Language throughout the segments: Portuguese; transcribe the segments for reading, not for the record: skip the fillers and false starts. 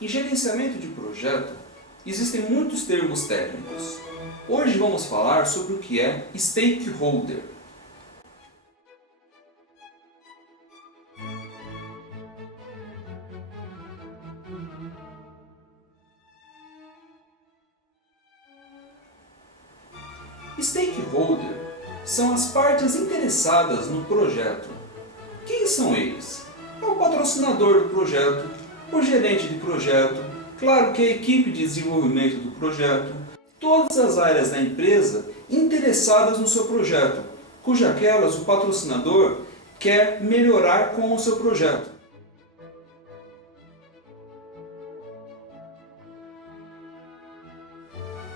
Em gerenciamento de projeto, existem muitos termos técnicos. Hoje vamos falar sobre o que é stakeholder. Stakeholder são as partes interessadas no projeto. Quem são eles? É o patrocinador do projeto, o gerente de projeto, claro que a equipe de desenvolvimento do projeto, todas as áreas da empresa interessadas no seu projeto, cujas o patrocinador quer melhorar com o seu projeto.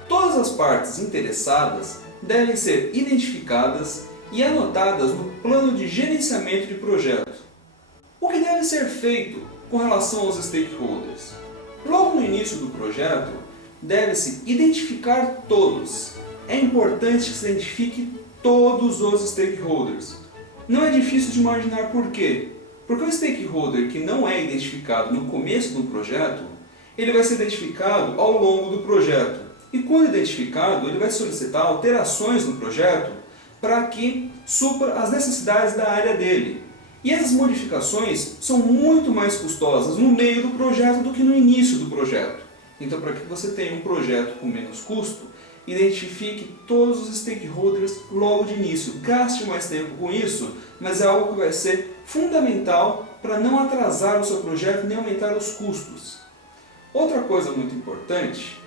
Todas as partes interessadas devem ser identificadas e anotadas no plano de gerenciamento de projeto. O que deve ser feito com relação aos stakeholders? Logo no início do projeto, deve-se identificar todos. É importante que se identifique todos os stakeholders. Não é difícil de imaginar por quê. Porque o stakeholder que não é identificado no começo do projeto, ele vai ser identificado ao longo do projeto. E quando identificado, ele vai solicitar alterações no projeto para que supra as necessidades da área dele. E essas modificações são muito mais custosas no meio do projeto do que no início do projeto. Então, para que você tenha um projeto com menos custo, identifique todos os stakeholders logo de início. Gaste mais tempo com isso, mas é algo que vai ser fundamental para não atrasar o seu projeto nem aumentar os custos. Outra coisa muito importante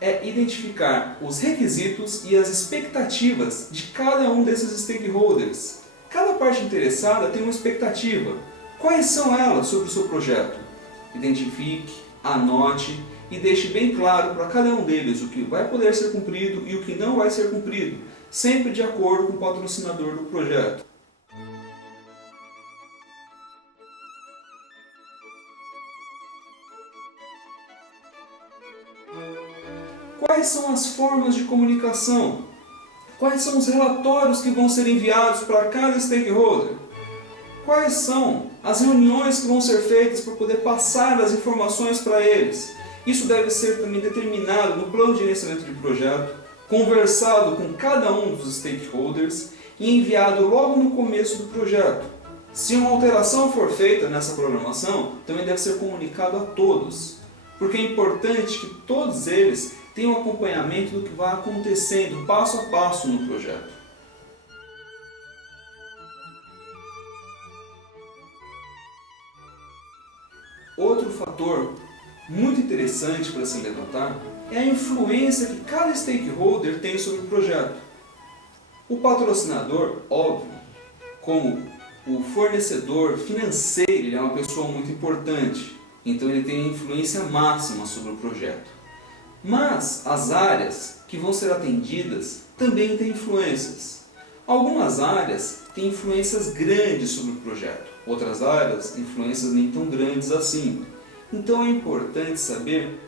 é identificar os requisitos e as expectativas de cada um desses stakeholders. Cada parte interessada tem uma expectativa. Quais são elas sobre o seu projeto? Identifique, anote e deixe bem claro para cada um deles o que vai poder ser cumprido e o que não vai ser cumprido, sempre de acordo com o patrocinador do projeto. Quais são as formas de comunicação? Quais são os relatórios que vão ser enviados para cada stakeholder? Quais são as reuniões que vão ser feitas para poder passar as informações para eles? Isso deve ser também determinado no plano de gerenciamento de projeto, conversado com cada um dos stakeholders e enviado logo no começo do projeto. Se uma alteração for feita nessa programação, também deve ser comunicado a todos, porque é importante que todos eles tenham um acompanhamento do que vai acontecendo passo a passo no projeto. Outro fator muito interessante para se levantar é a influência que cada stakeholder tem sobre o projeto. O patrocinador, óbvio, como o fornecedor financeiro, ele é uma pessoa muito importante, então ele tem influência máxima sobre o projeto. Mas as áreas que vão ser atendidas também têm influências. Algumas áreas têm influências grandes sobre o projeto, outras áreas influências nem tão grandes assim. Então é importante saber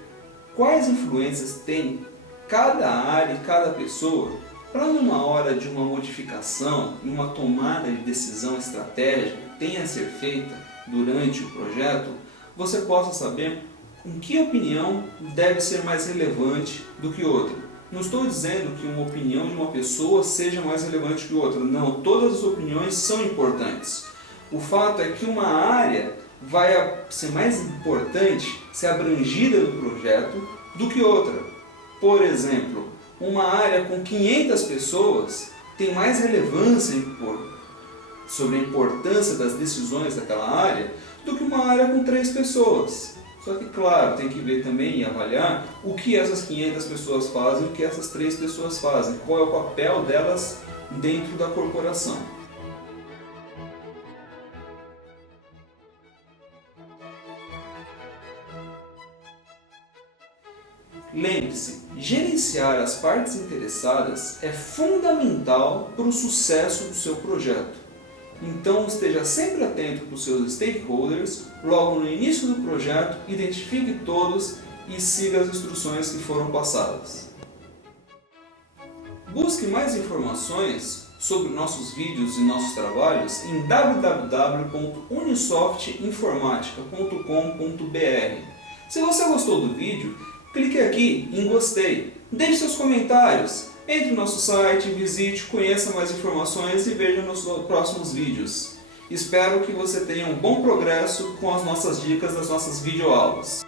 quais influências tem cada área e cada pessoa para numa hora de uma modificação, uma tomada de decisão estratégica que tenha a ser feita durante o projeto, você possa saber em que opinião deve ser mais relevante do que outra. Não estou dizendo que uma opinião de uma pessoa seja mais relevante que outra. Não, todas as opiniões são importantes. O fato é que uma área vai ser mais importante, ser abrangida no projeto, do que outra. Por exemplo, uma área com 500 pessoas tem mais relevância sobre a importância das decisões daquela área do que uma área com 3 pessoas. Só que, claro, tem que ver também e avaliar o que essas 500 pessoas fazem e o que essas 3 pessoas fazem, qual é o papel delas dentro da corporação. Lembre-se, gerenciar as partes interessadas é fundamental para o sucesso do seu projeto. Então esteja sempre atento para os seus stakeholders, logo no início do projeto, identifique todos e siga as instruções que foram passadas. Busque mais informações sobre nossos vídeos e nossos trabalhos em www.unisoftinformatica.com.br. Se você gostou do vídeo, clique aqui em gostei, deixe seus comentários, entre no nosso site, visite, conheça mais informações e veja nos próximos vídeos. Espero que você tenha um bom progresso com as nossas dicas das nossas videoaulas.